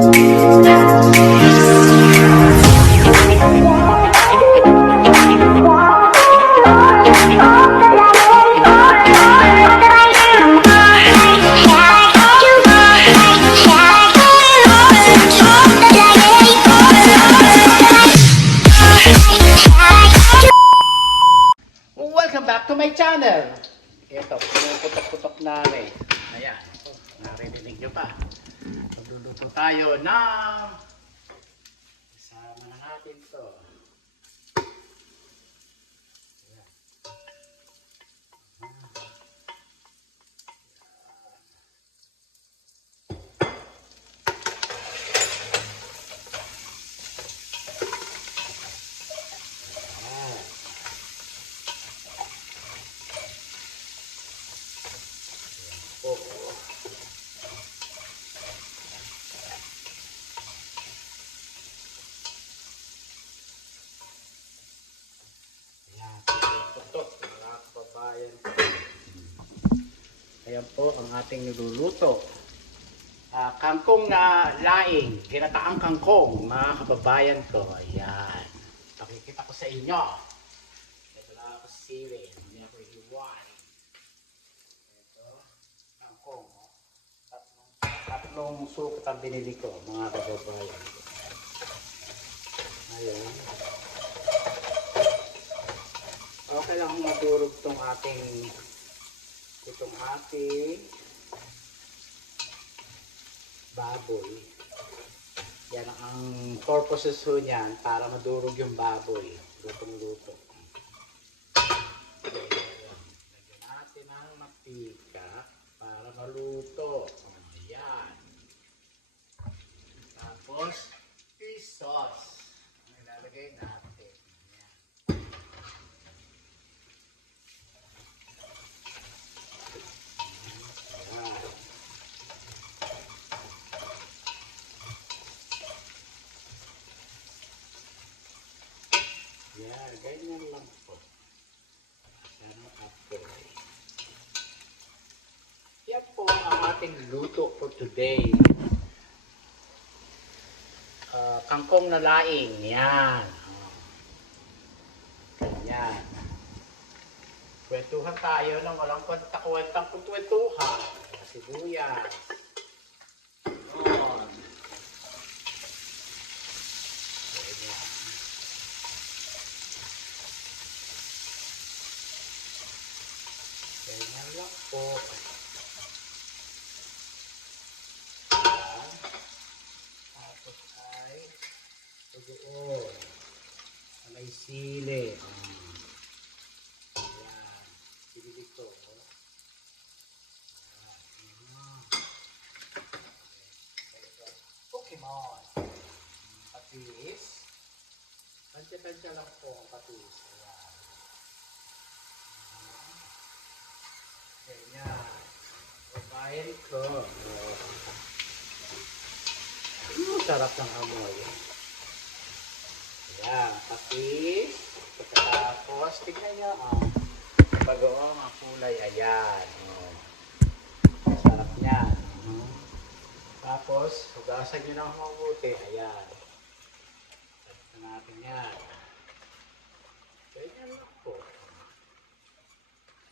Welcome back to my channel. Ito, pumuputok-putok na rin. Ayan, ito, naririnig nyo pa. Magluluto tayo ng isama na natin ito. Ayan. Ayan po ang ating niluluto. Kangkong na laing, ginataang kangkong, mga kababayan ko. Ayan. Pakikita ko sa inyo. Ito lang ako sili. Hindi ako hiwai. Ito, kangkong. Tatlong sukat ang binili ko, mga kababayan ko. Ayan. Okay lang kung madurog itong ating baboy. Yan ang purposes ho niyan para madurog yung baboy. Lutong-luto. Lagyan natin ng mantika para maluto. Ayan. Tapos, fish sauce. Ang ilalagay natin. Yan, ganyan lang po. Yan ang apoy. Yan po ang ating luto for today. Kangkong na laing. Yan. Ganyan. Kwentuhan tayo ng walang kwenta-kwentang kwentuhan. Sibuyas. Yun. Ganyan lang po. Ayan. Tapos ay tugoon. May sili. Ayan. Sili ko. Pokemon. Patis. Tansya-tansya lang po ang patis. Ayan. Ganyan. Babayin ko. Sarap ng amoy. Ayan. Patis. Pagkatapos, tignan nyo. Pag-oong ang kulay. Ayan. Sarap niyan. Tapos, hugasan nyo ng mabuti. Ayan. Sarap na natin yan. Ganyan lang po.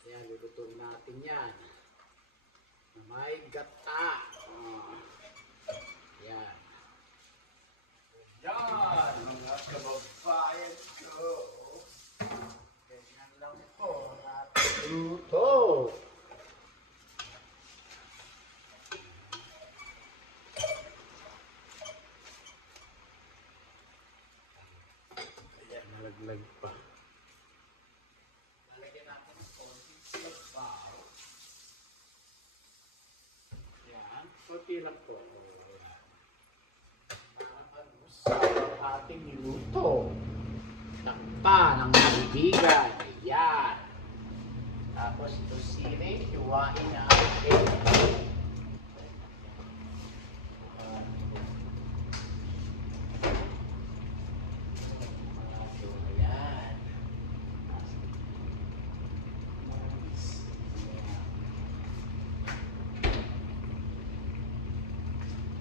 Ayan, lulutuin natin yan. May gata. Ayan. Ayan, mga kababayan ko. Ganyan lang po natin luto. Ayan, nalaglag pa. Lalagyan natin ng konting sabaw. Ayan, konti lang po. Sa ating niluto. Takpa ng kaibigan. Ayan. Tapos ito sili, hiwain natin. Ayan.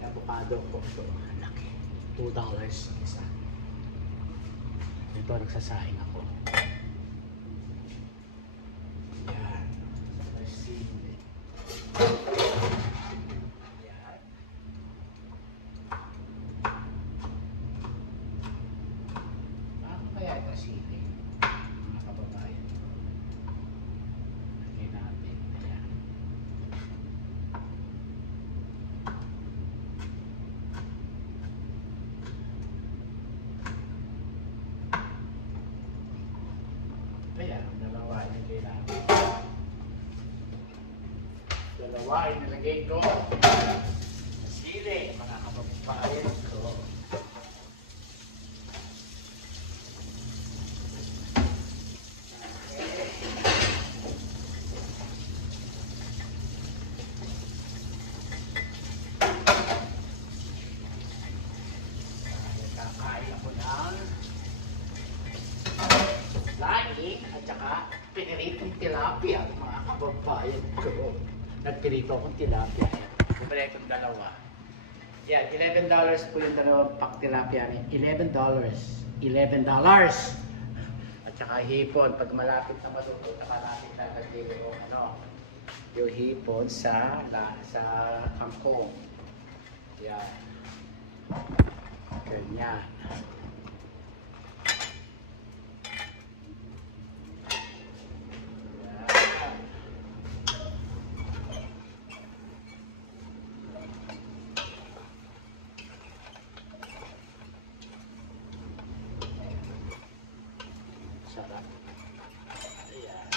Avocado avocado ko. Ito, laki. $2 isa. Ito, nagsasaing ako. Yan. Sili. Yan. Paano kaya ito sili? Mga kababayan. Lagyan natin. Ayan. Ayan, dalawa ilagay natin. Dalawa inilagay ko. Sili, mga kababayan ko. Kakain ako ng laing at saka piniritong tilapia, mga kababayan ko. Nagpirito akong tilapia. Bumili akong dalawa. Yan, $11 po yung dalawang pack tilapia. $11. $11. At saka hipon, pag malapit na matuto, nakalapit na nagdili o yung hipon sa kangkong. Yan. Ganyan. Sarap. Ayan.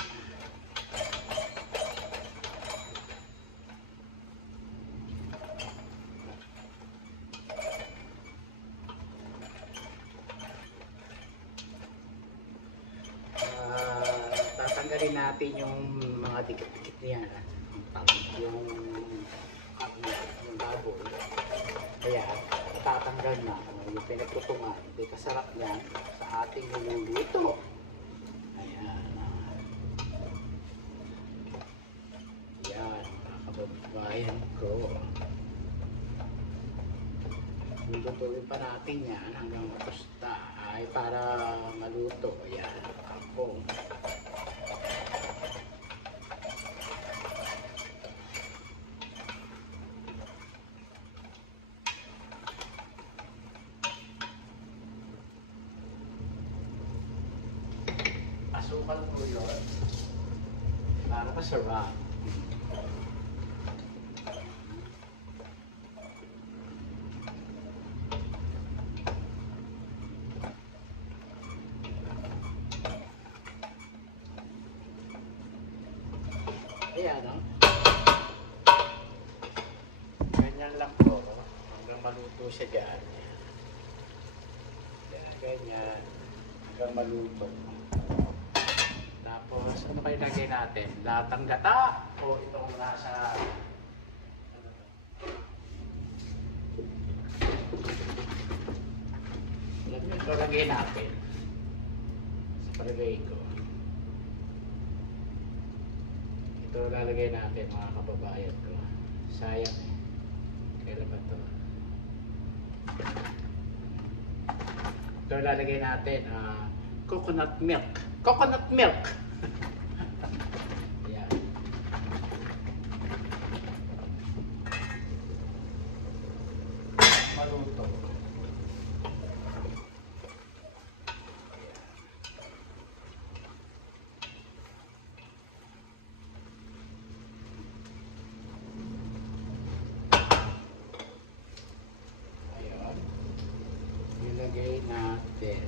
Tatanggalin natin yung mga dikit-dikit niya. Yung baboy. Kaya tatanggal na yung pinagtutungan. Hindi kasarap yan sa ating niluluto. Ayan. Yan, mga kababayan ko. Lutuin pa natin yan hanggang mapusta ay para maluto. Ayan, kangkong. Asukal po yun. Para masarap. Ayan, no? Ganyan lang po. Hanggang maluto siya dyan. Ganyan. Hanggang maluto. Tapos, ano kayo lagay natin? Latang gata o itong nasa ito lagay natin sa palagay ko. Ito lalagay natin, mga kababayan ko. Sayang eh. Kailan ba ito? Ito lalagay natin coconut milk. Coconut milk! Ayan. Maluto. Ayan. Ilagay natin.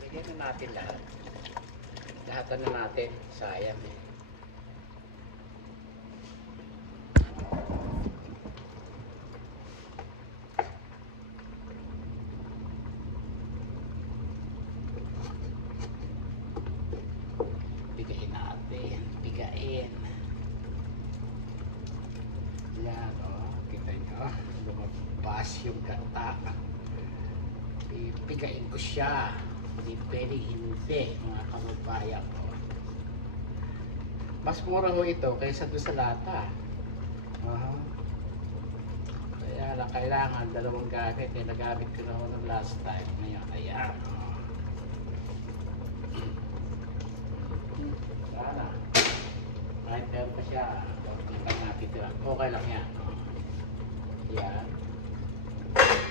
Ilagay na natin lahat. Lahatan na natin. Sayang eh. Bigayin natin. Bigayin. Yan, oh. Kita nyo, lumabas yung gata. Pipigain ko siya. Hindi pwedeng hindi, mga kababayan ko. Mas mura ho ito kaysa doon sa lata. Kaya lang kailangan dalawang gamit. Nagamit ko na ho ng last time. Ngayon, ayan. Sana. Kahit meron pa siya. Okay lang yan. Yan.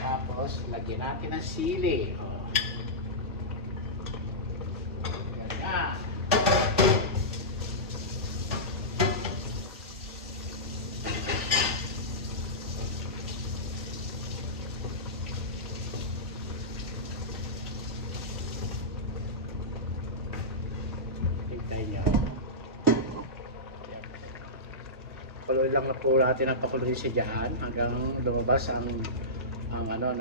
Tapos, lagyan natin ng sili. Ganyan. Hintay nyo. Pakuloy lang na po natin ang pakuloy siya dyan hanggang lumabas ang ano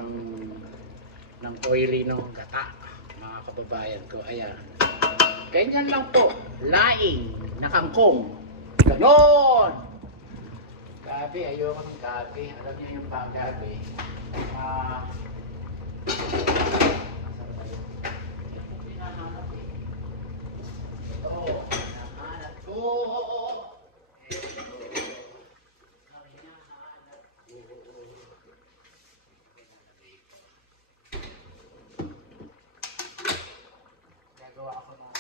ng oily ng gata, mga kababayan ko. Ayan. Ganyan lang po. Laing na kangkong. Ganon! Gabi, ayoko ng gabi. Alam niyo yung pang gabi. Hinahanap eh. Ito, hinahanap ko. Gagawa ako ng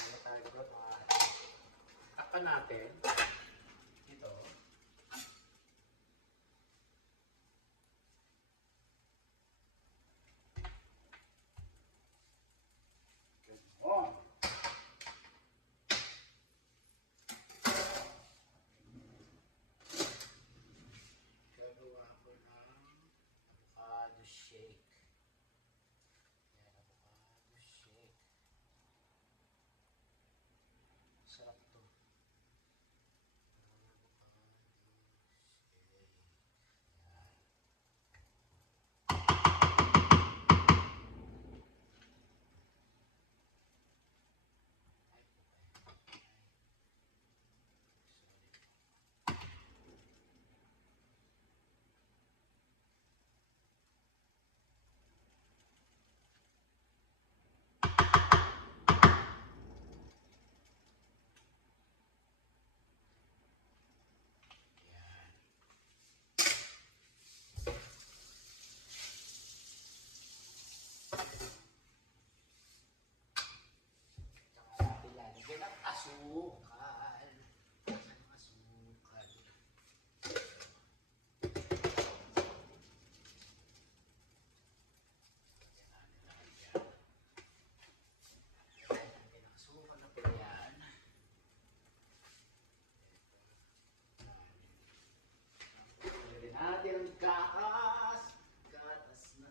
takpan natin. Ito. Ganon. Gagawa ako ng avocado shake. Yan, avocado shake. Sarap to. Lalagyan ng asukal. Ang asukal. Lalagyan ng asukal na po yan. Lalagyan natin ang gatas. Gatas na.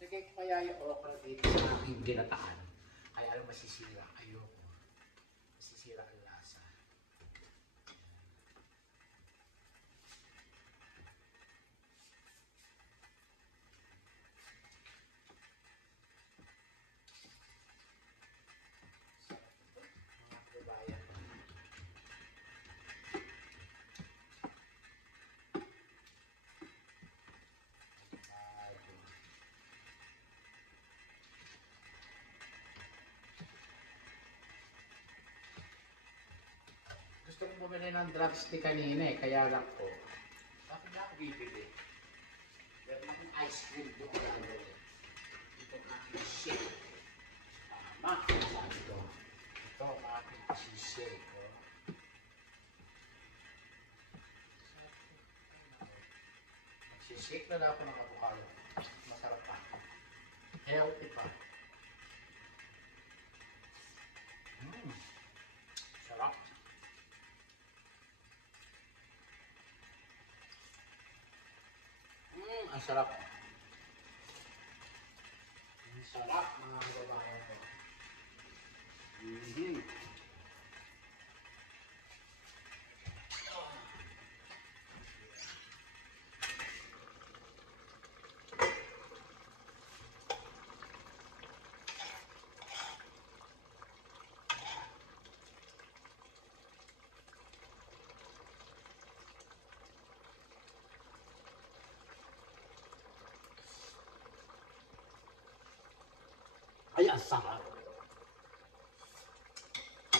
Ilagay ko kaya yung okra dito sa aking ginataan. Kaya alam masisira. Ayoko. Masisira ang lasa. Mga kababayan. Gusto kong bumili ng drumstick kanina eh, kaya lang po. Bakit na ako bibili? Meron akong ice cream doon na gagawin. Ito ang aking shake. Tama, sabi ko. Ito ang aking cheesecake. Cheesecake na lang ako ng avocado. Masarap pa. Healthy pa. Sarap. Ang sarap. Ang sarap, mga kababayan ko.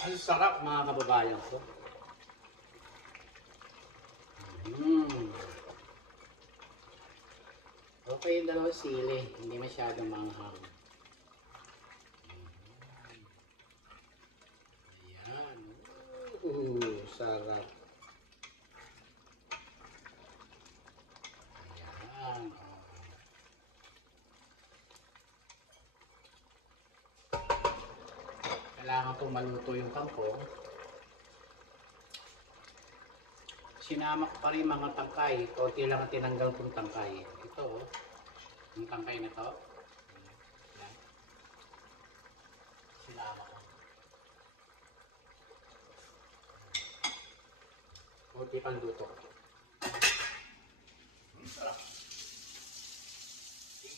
Ang sarap mga kababayan ko. Mm. Okay yung dalawang sili, hindi masyadong manghang. Ayan. Sarap. Ayan. Kailangan po maluto yung kangkong. Sinama ko pa rin mga tangkay. Konti lang ang tinanggal kong tangkay. Ito, yung tangkay na to. Yan. Sinama ko. Konti pang luto. Sarap.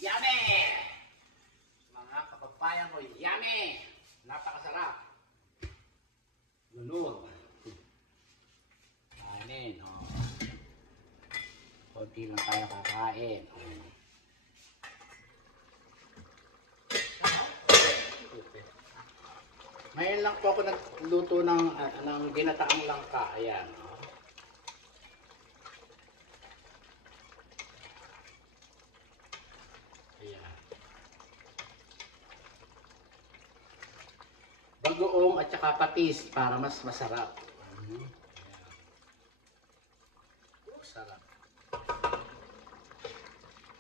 Yummy! Mga kapapayan ko, yummy! Napakasarap. Ganun. Kainin, oh. Konti lang tayo kakain. Ngayon lang po ako nagluto ng ginataang langka. Ayan, oh. Ayan. Bagoong at saka patis para mas masarap. Sarap.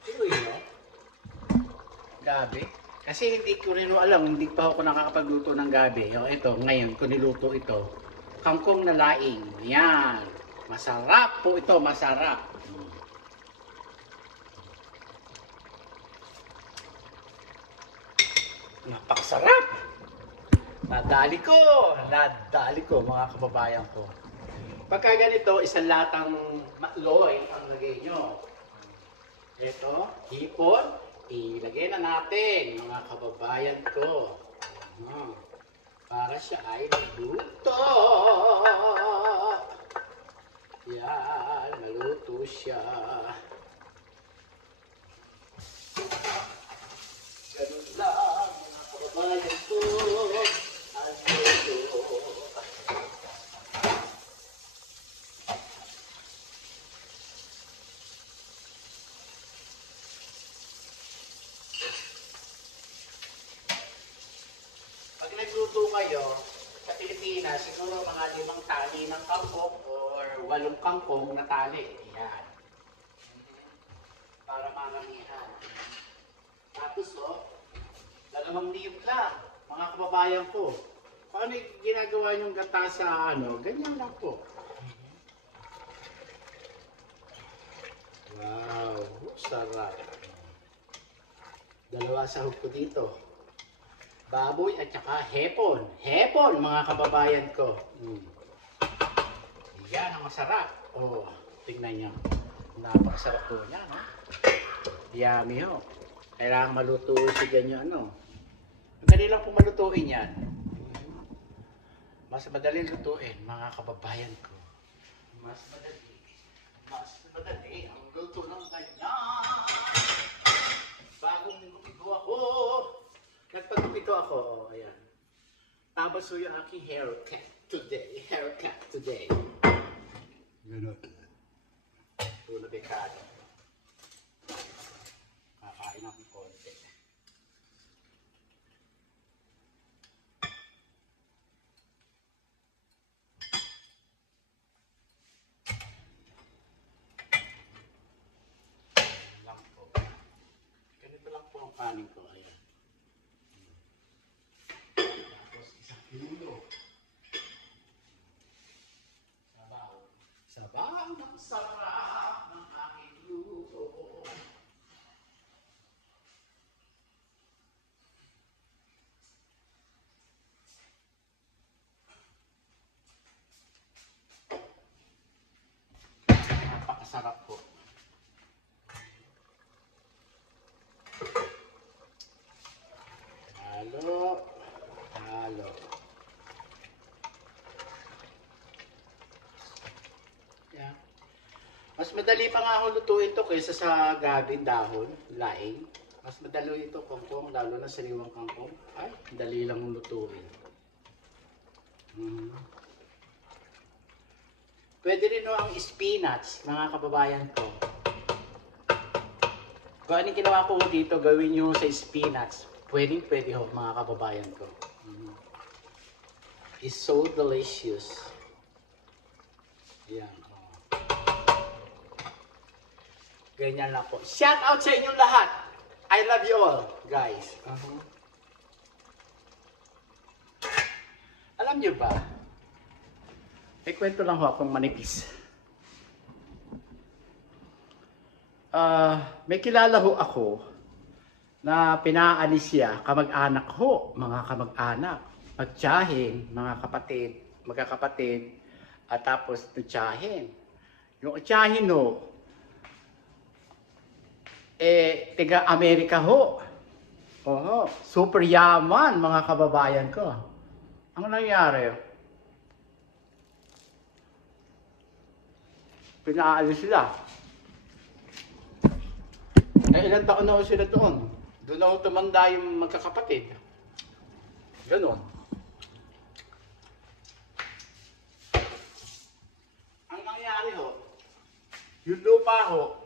Ito yun, gabi. Kasi hindi ko rin alam, hindi pa ako nakakapagluto ng gabi. O ito, ngayon ko niluto ito. Kangkong na laing. Yan. Masarap po ito, masarap. Napakasarap. Nadali ko mga kababayan ko. Pagka ganito, isang latang matloy ang lagay nyo. Ito, hipon, ilagay na natin mga kababayan ko. Para siya ay naluto. Yan, naluto siya. Ganun lang mga kababayan ko. Nagluto kayo sa Pilipinas, siguro mga 5 tali ng kangkong or 8 kangkong na tali. Yan. Para maramihan. Tapos dalawang niyog lang, mga kababayan ko. Paano ginagawa yung gata sa ganyan lang po. Wow, sarap. Dalawa sahog ko dito. Baboy at saka hepon. Hepon, mga kababayan ko. Yan ang masarap. Oh, tingnan nyo. Napakasarap po niya, no? Yummy ho. Kailangan maluto siya nyo, Madali lang po malutuin yan. Mas madaling lutuin, mga kababayan ko. Mas madali ang luto ng ganyan. Bagong luto ako. Nagpagpito ako, ayan. Tapos yung aking haircut today. Ganun. Puro bekado. Kakain akong konti. Ganito lang po ang kanin ko, ayan. Lulo. Sabaw ng sarap ng aking luto. Napakasarap po. Halo. Yeah. Mas madali pa nga ako lutuin to kaysa sa gabing dahon, laing. Mas madali ito kangkong, lalo na sariwang kangkong. Ay, dali lang lutuin. Mm. Pwede rin ho ang spinach, mga kababayan ko. Kung anong ginawa ko dito, gawin nyo sa spinach. Pwede ho, mga kababayan ko. Mm. It's so delicious. Ayan. Oh. Ganyan lang po. Shout out sa inyong lahat. I love you all, guys. Alam nyo ba? May kwento lang ho akong manipis. May kilala ho ako na pinaalis siya, kamag-anak ho, mga kamag-anak, pagtiyahin, mga kapatid, magkakapatid, at tapos tutyahin. Yung utyahin ho, tiga Amerika ho. Oho, super yaman, mga kababayan ko. Ang nangyari, pinaalis sila. Ilang taon na sila doon. Doon na tumanda yung magkakapatid. Ganon. Ang nangyari ho, yung lupa ho,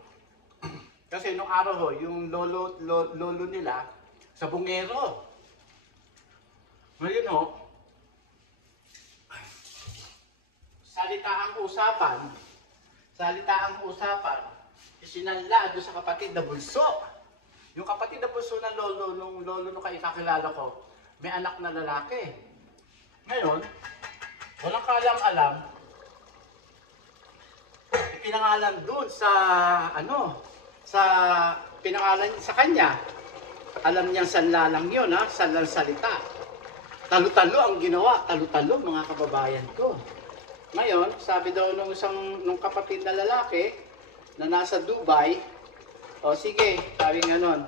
kasi nung araw ho, yung lolo nila, sa bungero. Ngayon ho, salita ang usapan, isinanla doon sa kapatid na bunso. Yung kapatid na bunso ng lolo nung kakilala ko, may anak na lalaki. Ngayon, walang kaalam-alam, pinangalan doon pinangalan sa kanya. Alam niyang sanlalang yun, sanlang salita. Talo-talo ang ginawa, talo-talo mga kababayan ko. Ngayon, sabi daw nung kapatid na lalaki na nasa Dubai, o sige, sabi nga nun,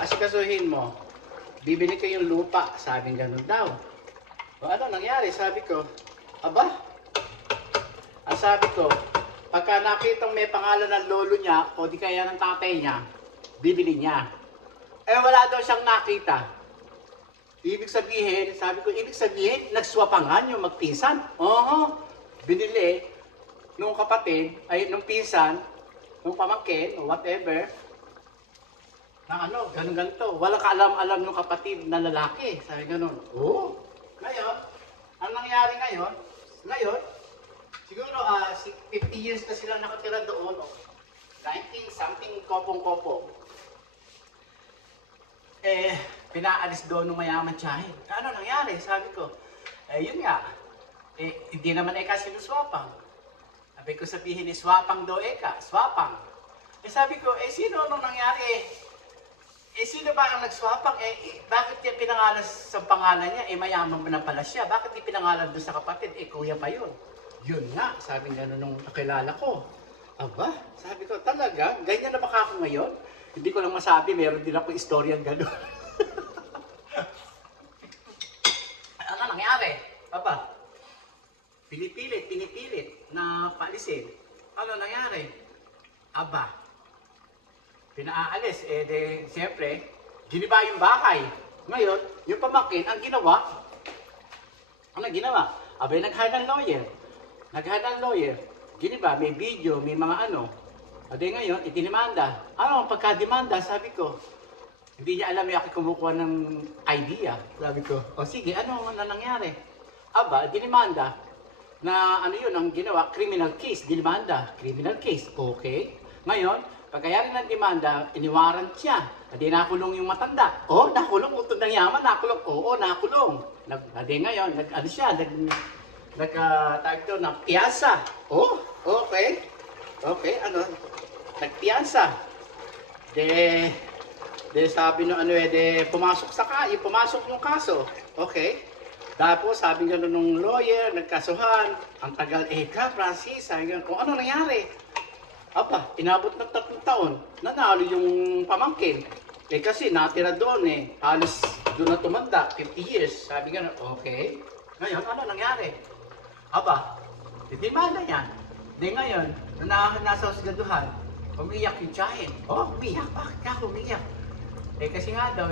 asikasuhin mo, bibili ko yung lupa, sabi nga nun daw. O ano nangyari? Sabi ko, aba, sabi ko, pagka nakitang may pangalan ng lolo niya, o di kaya ng tatay niya, bibili niya. Wala daw siyang nakita. Ibig sabihin, nagswapangan yung magpinsan. Binili nung kapatid, nung pinsan, nung pamangkin, o whatever, na ganun-ganito. Walang kaalam-alam nung kapatid na lalaki. Sabi ganun. Ngayon, ang nangyari ngayon, siguro 50 years na silang nakatira doon, 19-something kopong-kopo. Pinaalis doon ng mayaman tiyahin. Ano nangyari? Sabi ko, yun nga, hindi naman kasi sinuswapang. Sabi ko sabihin, swapang daw swapang. Sabi ko, sino nung nangyari? Sino ba ang nagswapang? Bakit niya pinangalan sa pangalan niya? Mayaman mo na pala siya. Bakit di pinangalan doon sa kapatid? Kuya pa yun. Yun nga, sabi nga nung nakilala ko. Aba, sabi ko, talaga? Ganyan na baka ako ngayon? Hindi ko lang masabi, meron din ako istoryang gano'n. Ano nangyari? Aba, pinipilit na paalisin. Ano nangyari? Aba, pinaalis. Siyempre, giniba yung bahay. Ngayon, yung pamangkin, ang ginawa, Abay, nag-hire ng lawyer. Giniba, may video, may mga ngayon, itinimanda. Ang pagkademanda, sabi ko, hindi niya alam yung ako kumukuha ng idea. Sabi ko, sige, ano na nangyari? Aba, dinimanda na ang ginawa, criminal case, criminal case, okay. Ngayon, pagkayari ng demanda, iniwaran siya. Nakulong yung matanda. Nakulong, utod ng yaman, nakulong. Nakulong. Ngayon, tawag ito, ng piyasa. Okay. Nagpiyansa. Sabi pumasok yung kaso. Okay. Tapos sabi nga nung lawyer, nagkasuhan, ang tagal, Francis, sabi nga, kung ano nangyari? Aba, inabot ng 3 taon, nanalo yung pamangkin. Kasi natira doon halos doon na tumanda, 50 years. Sabi nga, okay. Ngayon, ano nangyari? Aba, demanda niya. Ngayon, nasa husgaduhan, umiyak yung tiyahin. Umiyak? Bakit ka umiyak? Kasi nga daw,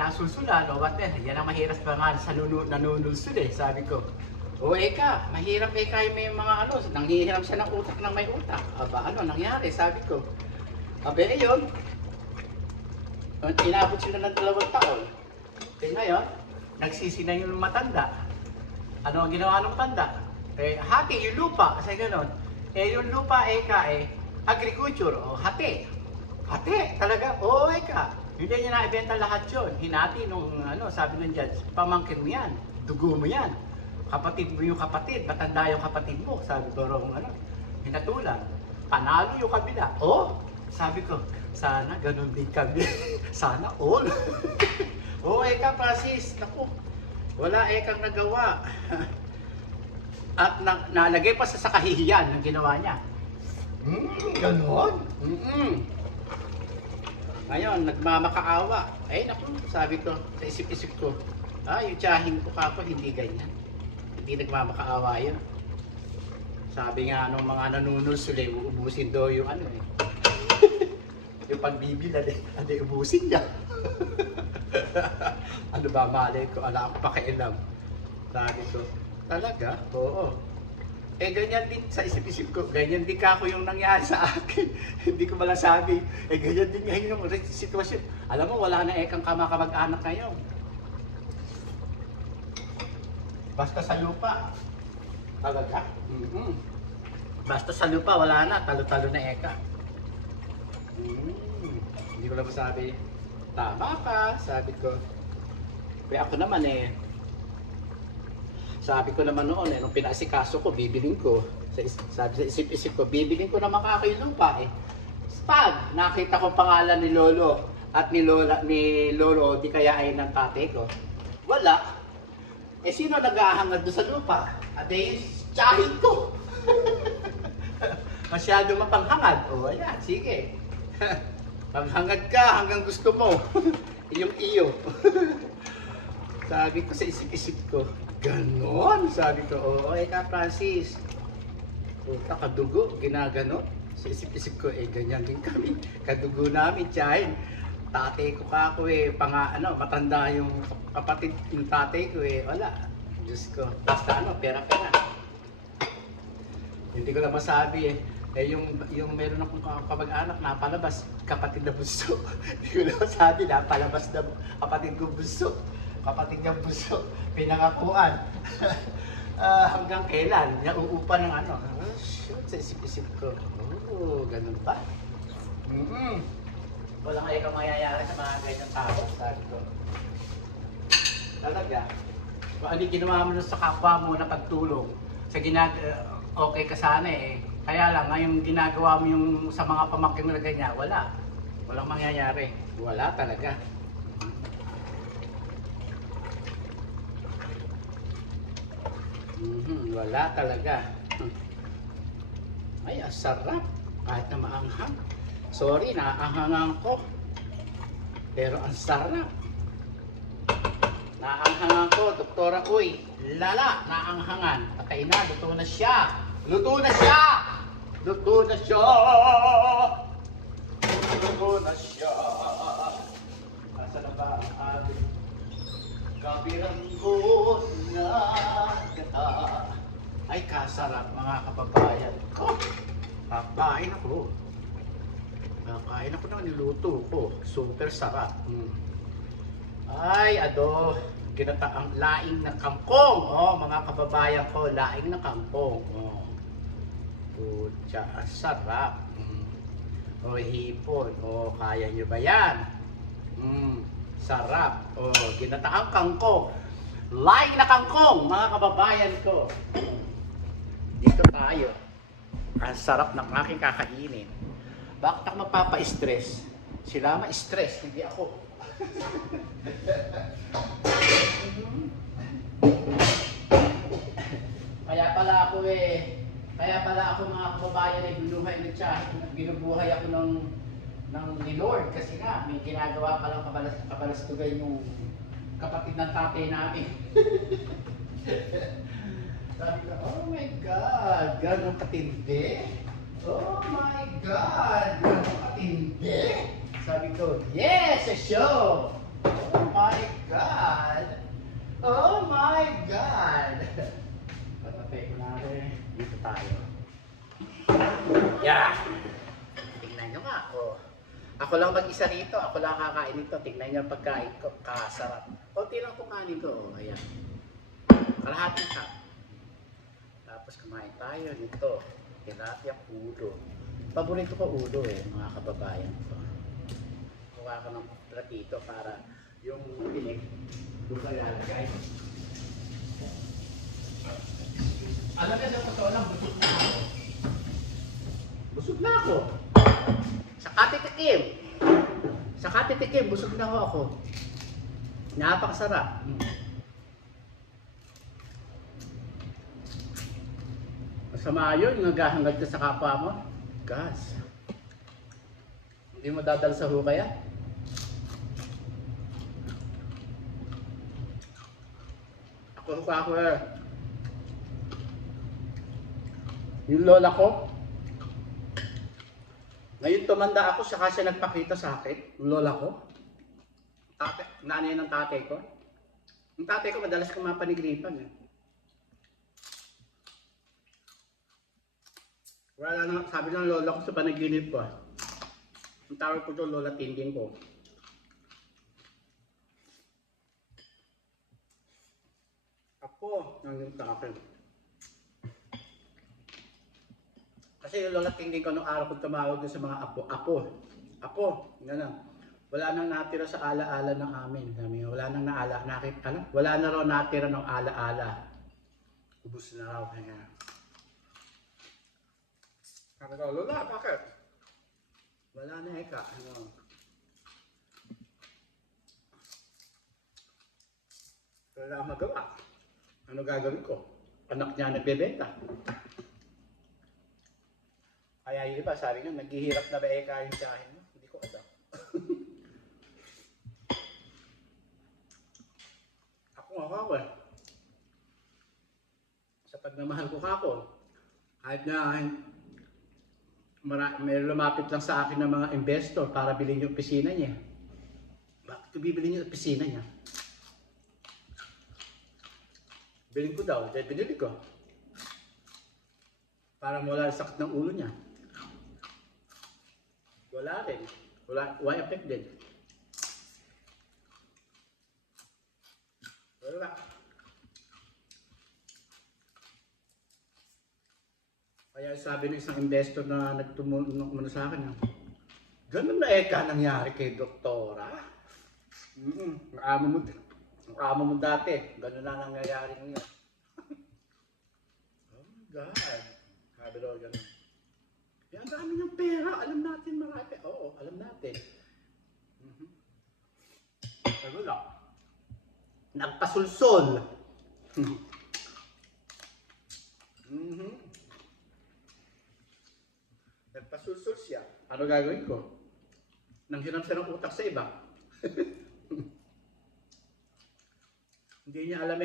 nasusulan o whatever. Yan ang mahirap pa nga sa nanunulsud sabi ko. O eka, mahirap eka yung may mga ano, nanghihiram siya ng utak ng may utak. Aba, ano nangyari? Sabi ko. Abe, yun. Inabot sila ng 2 taon. Eh ngayon, nagsisi na yung matanda. Ano ang ginawa ng matanda? Eh, hati yung lupa. Kasi gano'n. Eh, yung lupa, eka, agriculture. O, hati. Hati, talaga. Oo, eka. Hindi niya na-ibenta lahat yun. Hinati nung, ano, sabi ng judge, pamangkin mo yan. Dugo mo yan. Kapatid mo yung kapatid, matanda yung kapatid mo. Sabi ko rong ano, hinatulan. Panalo yung kabila. Oh, sabi ko, sana ganun din kami. Sana all. Oh, eka Francis, naku, wala ekang nagawa. At nalagay pa sa kahihiyan ng ginawa niya. Ganon? Ngayon, nagmamakaawa. Eh, naku, sabi ko, sa isip-isip ko, yung tiyahin ko kako, hindi ganyan. Hindi nagmamakaawa yun. Sabi nga nung mga nanunulsuli, uubusin daw yung ano eh. Yung pagbibilad eh, hindi ubusin niya. Ano ba, malay ko, ala ako pakialam. Sabi ko, talaga? Oo. Eh ganyan din sa isip-isip ko, ganyan din kako yung nangyari sa akin. Hindi ko malasabi. Eh ganyan din ngayon yung sitwasyon. Alam mo, wala na ekang kamag-anak ngayon. Basta sa lupa. Talaga? Basta sa lupa, wala na. Talo-talo na eka. Hindi ko lang masabi. Tama ka, sabi ko. Kaya ako naman sabi ko naman noon nung pinasikaso ko, bibiling ko. Sabi sa isip-isip ko, bibiling ko naman kako yung lupa Pag nakita ko pangalan ni Lolo at ni Lolo, di kaya ay ng tatay ko. Wala. Eh, sino nag-aahangad doon sa lupa? Ate, tsahin ko. Masyado mapanghangad. O, ayan, sige. Maghangad ka hanggang gusto mo. Iyong iyo. Sabi ko sa isip-isip ko, ganon? Sabi ko, oo, eka Francis. Puta, kadugo, ginaganon. Sa isip-isip ko, ganyan din kami. Kadugo namin, tsahin. Tatay ko kako matanda yung kapatid ng tatay ko wala. Diyos ko, basta pera-pera. Hindi ko lang masabi yung meron akong kamag-anak napalabas, kapatid na bunso. Hindi ko lang masabi, napalabas na kapatid ko bunso. Kapatid niya bunso, pinangakuan. Hanggang kailan, niya uupa ng ano. Shoot, sa isip-isip ko. Oh, ganun ba? Walang ikaw mayayari sa mga ganyang tao, sabi ko. Talaga. Kung ano ginawa mo sa kapwa mo na pagtulong, okay ka sana Kaya lang, ngayong ginagawa mo yung sa mga pamangkin mo na ganyan, wala. Walang mangyayari. Wala talaga. Wala talaga. Ay, sarap. Kahit na maanghang. Sorry, naaanghangan ko. Pero ang sarap. Naaanghangan ko, Doktora Uy. Lala, naanghangan. Patay na, luto na siya. Luto na siya! Luto na siya! Luto na siya! Asa na ba ang ating kabiranggo na gata? Ay, kasarap mga kababayan ko. Kakain ako. Kakain ako ng niluto ko. Super sarap. Ay, ginataang laing ng kangkong. Oh, mga kababayan ko, laing ng kangkong. Oh. Putya, sarap. Oh, hipon. Oh, kaya nyo ba yan? Sarap. Oh, ginataang kangkong. Laing na kangkong, mga kababayan ko. Dito tayo. Ang sarap ng aking kakainin. Bakit ako magpapa-stress? Sila ma-stress, hindi ako. Kaya pala ako mga kababayan binubuhay ako ni Lord kasi nga may ginagawa palang kabalastugan yung kapatid ng tatay namin. Sabi ko, oh my God, ganun katindi? Oh my God, ganun katindi? Sabi ko, yes, a show! Oh my God! Oh my God! Dito tayo. Yeah! Tingnan nyo nga. Oh. Ako lang mag-isa rito. Ako lang kakain nito. Tingnan nyo ang pagkain ko. Kasarap. Kunti lang itong kanin ko. Oh. Ayan. Kalahating cup. Tapos kumain tayo nito. Tilapia ulo. Paborito ko ulo mga kababayan ko. Kuha ko ng platito para yung pinig doon ka lalagay. Alam niya sa totoo lang, busog na ako. Busog na ako. Sa katitikim, busog na ako. Napakasarap. Masama yun, naghahangad ka sa kapwa mo. Gas. Hindi mo dadal sa hukay yan. Ako yung lola ko, ngayon tumanda ako, saka siya nagpakita sa akin, yung lola ko, nanay ng tatay ko. Yung tatay ko madalas kong mapanigripan. Wala na, sabi ng lola ko sa panaginip ko. Ang tawag ko doon, lola tinding ko. Ako, nangyong sa akin. Kasi yung lola tingin ko nung araw ko tumawag sa mga apo, gano'n. Wala nang natira sa ala-ala ng amin. Wala nang wala na raw natira ng ala-ala. Ubus na raw. Sabi ko, lola, bakit? Wala na eka. Wala akong magawa. Ano gagawin ko? Anak niya nagbebenta. Kaya yun ba, sabi niyo, naghihirap na ba yung tiyahin mo? Hindi ko alam. Ako sa pagmamahal ko kako, kahit na may lumapit lang sa akin ng mga investor para bilhin yung opisina niya. Bakit ko bibili yung opisina niya? Bilhin ko daw, dahil binili ko. Para mawala sakit ng ulo niya. Wala rin. Why effect din? Wala. Kaya sabi ng isang investor na nagtumulong sa akin, ganun na eka nangyari kay doktora. Amo mo dati, ganun na nangyayari ngayon. Oh my God. Sabi daw ganun. Ang dami ng pera, alam natin marami. Oo, alam natin. Pero lang. Nagpasulsol. Nagpasulsol siya. Ano gagawin ko? Nanghiram siya ng utak sa iba. Hindi niya alam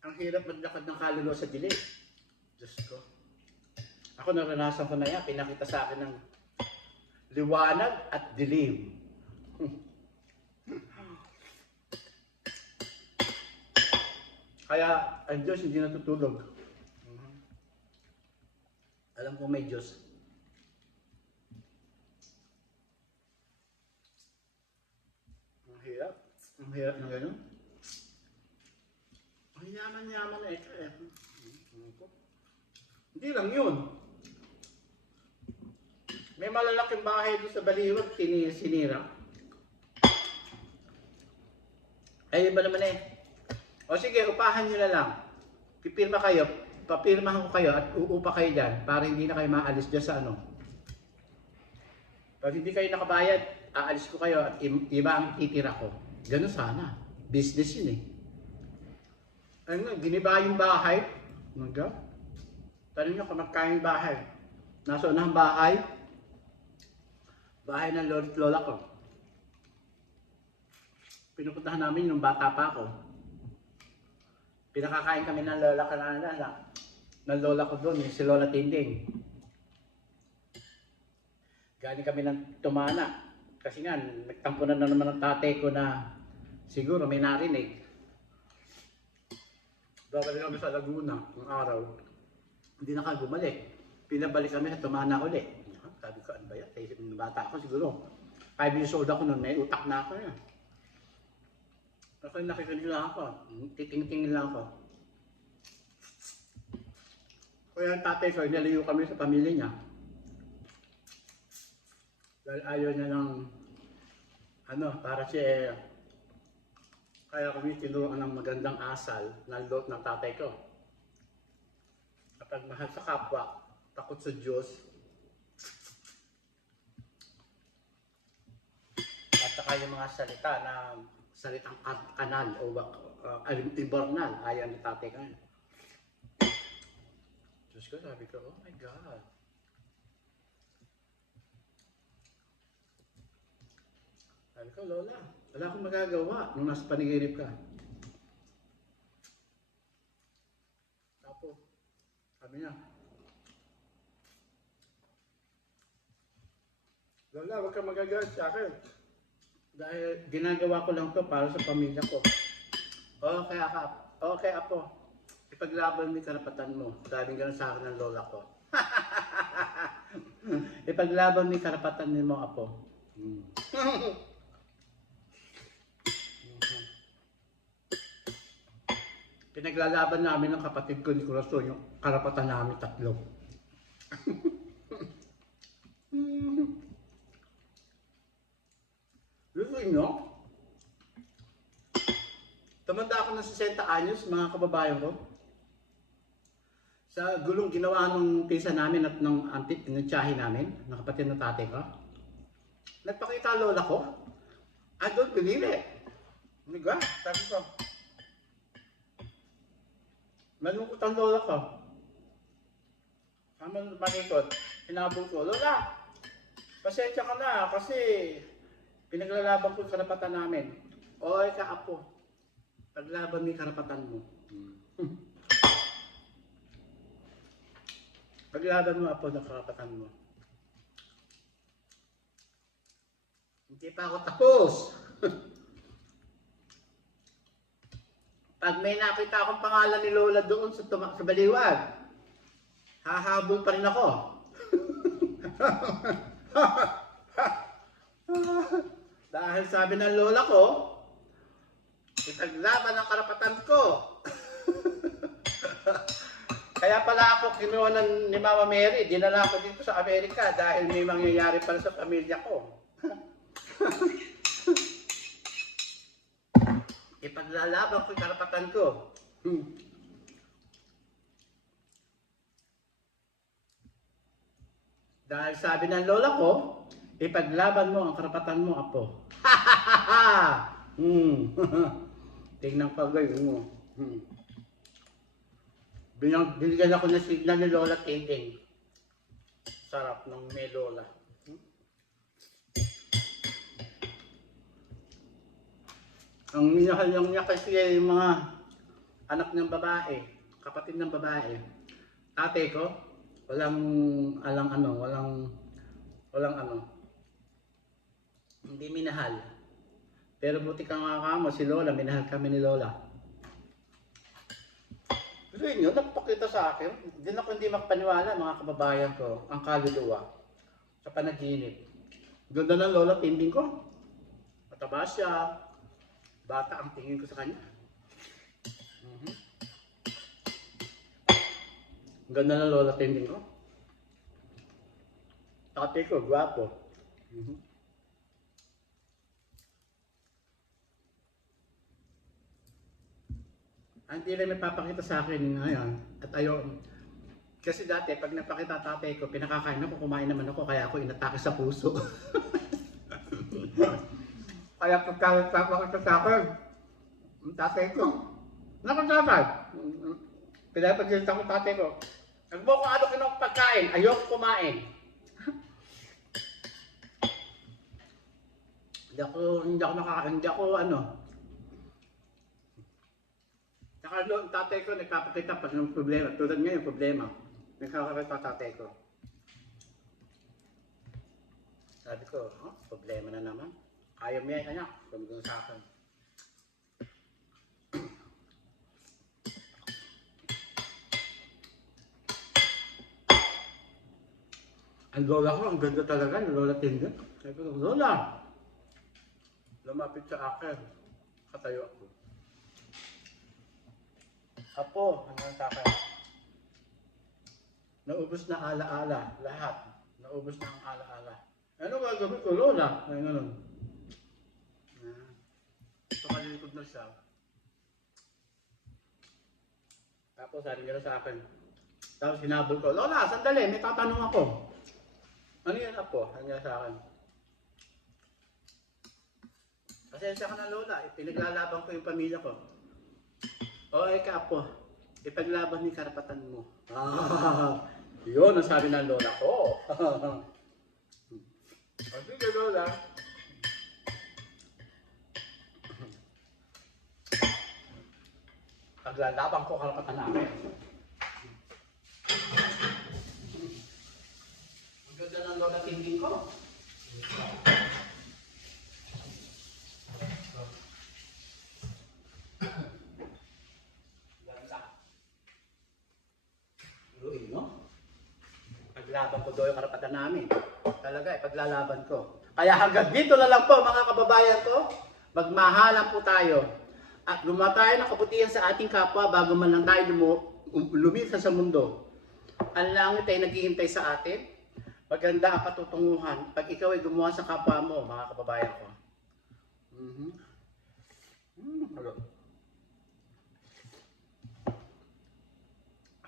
ang hirap maglakad ng kaluluwa sa dilim. Diyos ko. Ako naranasan ko na yan. Pinakita sa akin ng liwanag at dilim. Kaya ang Diyos hindi natutulog. Alam ko may Diyos. Ang hirap. Ang hirap na gano'n. Ang yaman-yaman na ito Hindi lang yun. May malalaking bahay doon sa Baliwag, sinira. Ay, iba naman O sige, upahan nyo na lang. Pipirma kayo, papirmahan ko kayo at uupa kayo dyan para hindi na kayo maalis dyan sa ano. Pag hindi kayo nakabayad, aalis ko kayo at iba ang titira ko. Ganun sana. Business yun Ano, giniba yung bahay. Tanong nyo kung magkano yung bahay. Nasa unang bahay. Bahay ng lola ko. Pinupuntahan namin yung bata pa ako. Pinakakain kami ng lola ko ng lola ko doon, si Lola Tinding. Galing kami ng Tumana. Kasi nga, nagtampunan na naman ng tatay ko na siguro may narinig. Babalik kami sa Laguna ng araw. Hindi na kami bumalik. Pinabalik kami sa Tumana ulit. Sabi ko, ano ba yan? Sa isip ng bata ako siguro. 5 years old ako noon, may utak na ako yan. Ako nakikinig lang ako. Titing-tingin lang ako. Kaya ang tatay ko, inalayo kami sa pamilya niya. Dahil ayaw niya ng, para siya, kaya kami tinuruan ng magandang asal na lot ng tatay ko. Kapag mahal sa kapwa, takot sa Diyos, at saka yung mga salita na salitang kanal o imbornal, ayaw ng tatay ko. Diyos ko, sabi ko, oh my God. Sabi ko, Lola, wala akong magagawa nung nasa panaginip ka. Tapos, sabi niya, Lola, huwag kang magagawa sa akin. Dahil ginagawa ko lang to para sa pamilya ko. Okay, apo. Ipaglaban mo yung karapatan mo. Sabi gano'n sa akin ng lola ko. Ipaglaban mo yung karapatan mo, apo. Pinaglalaban namin ng kapatid ko ni Corazon yung karapatan namin tatlo. Gusto nyo? Tumanda ako ng 60 anyos, mga kababayan ko. Sa gulong ginawa ng pisa namin at ng tiyahin namin, ng kapatid ng tatay ko. Nagpakita lola ko. I don't believe it. Diba? Sabi ko. Malungkot ang lola ko. Sama malikot. Hinabol ko, Lola, pasensya ka na kasi pinaglalaban ko yung karapatan namin. Oy ka, apo. Paglaban mo yung karapatan mo. Paglaban mo, apo, ng karapatan mo. Hindi pa ako tapos. Pag may nakita akong pangalan ni Lola doon sa baliwag, hahabol pa rin ako. Dahil sabi ng lola ko, ipaglaban ang karapatan ko. Kaya pala ako kinuha ni Mama Mary, dinala ko dito sa Amerika dahil may mangyayari pala sa pamilya ko. Ipaglalaban ko yung karapatan ko. Dahil sabi ng lola ko, ipaglaban mo ang karapatan mo, apo. Tingnan pa gayon mo. Binigyan ako ng signal ni Lola Tingting. Sarap ng may lola. Ang minahal niya kasi yung mga anak ng babae, kapatid ng babae. Tatay ko, walang hindi minahal. Pero buti ka nga kamo, si Lola, minahal kami ni Lola. Pero yun, nagpakita sa akin, hindi makapaniwala mga kababayan ko, ang kaluluwa sa panaginip. Ganda ng Lola Tingting ko. Mataba siya. Bata ang tingin ko sa kanya. Ganda ng Lola Tingting ko. Tatay ko, gwapo. Hindi lang napapakita sa akin ngayon at ayaw. Kasi dati, pag napakita tatay ko, pinakakain ako, kumain naman ako, kaya ako inatake sa puso. Kaya pagkakapakita sa akin, ang tatay ko, nakatatay. Pinapagsalita ko tatay ko. Nagbo ko ano kinong pagkain, ayoko kumain. Hindi ako Saka ang tatay ko nagpapakita pag ng problema. Tulad ngayon, problema. Nagkakakita tatay ko. Sabi ko, problema na naman. Ayaw mo yan, anak. Sabi ko sa akin. Ang lola ko, ang ganda talaga, yung lola Tinda. Sabi ko, Lola, lumapit sa akin. Katayo ako. Apo, hanggang sa akin. Naubos na ala-ala, lahat. Naubos na ang ala-ala. Ano gagawin ko, Lola? Ay, ganun. Tumalikod na siya. Tapos, sabi niya sa akin. Tapos, hinabol ko, Lola, sandali, may tatanong ako. Ano yan, Apo? Ano niya sa akin? Pasensya ka na, Lola. Pinaglalaban ko yung pamilya ko. O, ikaw, Apo. Ipaglaban ni karapatan mo. Yun ang sabi ng Lola ko. Sige, Lola. Paglalaban ko karapatan namin. Ang ganda ng Lola thinking ko. Paglaban ko daw yung karapatan namin. Talaga, paglalaban ko. Kaya hanggang dito na lang po mga kababayan ko. Magmahalan po tayo. At gumawa tayo ng kabutihan sa ating kapwa bago man lang tayo lumisan sa mundo. Ang langit ay naghihintay sa atin. Maganda ang patutunguhan. Pag ikaw ay gumawa sa kapwa mo, mga kababayan ko.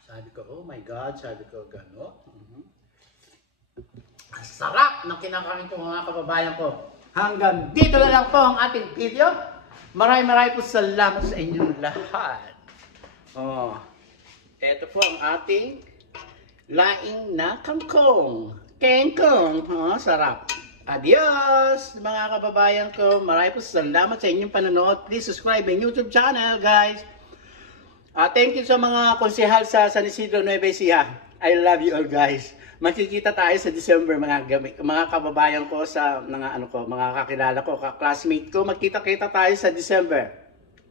Sabi ko, oh my God, sabi ko, gano'n. Ang sarap ng kinakain ko mga kababayan ko. Hanggang dito na lang po ang ating video. Maraming po salamat sa inyong lahat. Oh, ito po ang ating laing na kangkong. Kengkong. Oh, sarap. Adios mga kababayan ko. Maraming po salamat sa inyong panonood. Please subscribe my YouTube channel, guys. Thank you sa mga konsehal sa San Isidro Nueva Ecija. I love you all, guys. Makikita tayo sa December, mga kababayan ko, sa mga kakilala ko, ka-classmate ko. Magkita-kita tayo sa December.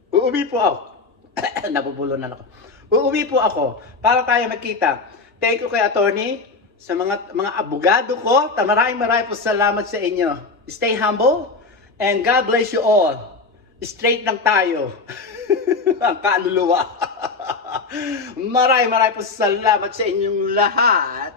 Uuwi po ako. Nabubulunan ako. Uuwi po ako para tayo magkita. Thank you kay attorney, sa mga abogado ko. Maraming po salamat sa inyo. Stay humble and God bless you all. Straight lang tayo. Ang kaluluwa. Maraming po salamat sa inyong lahat.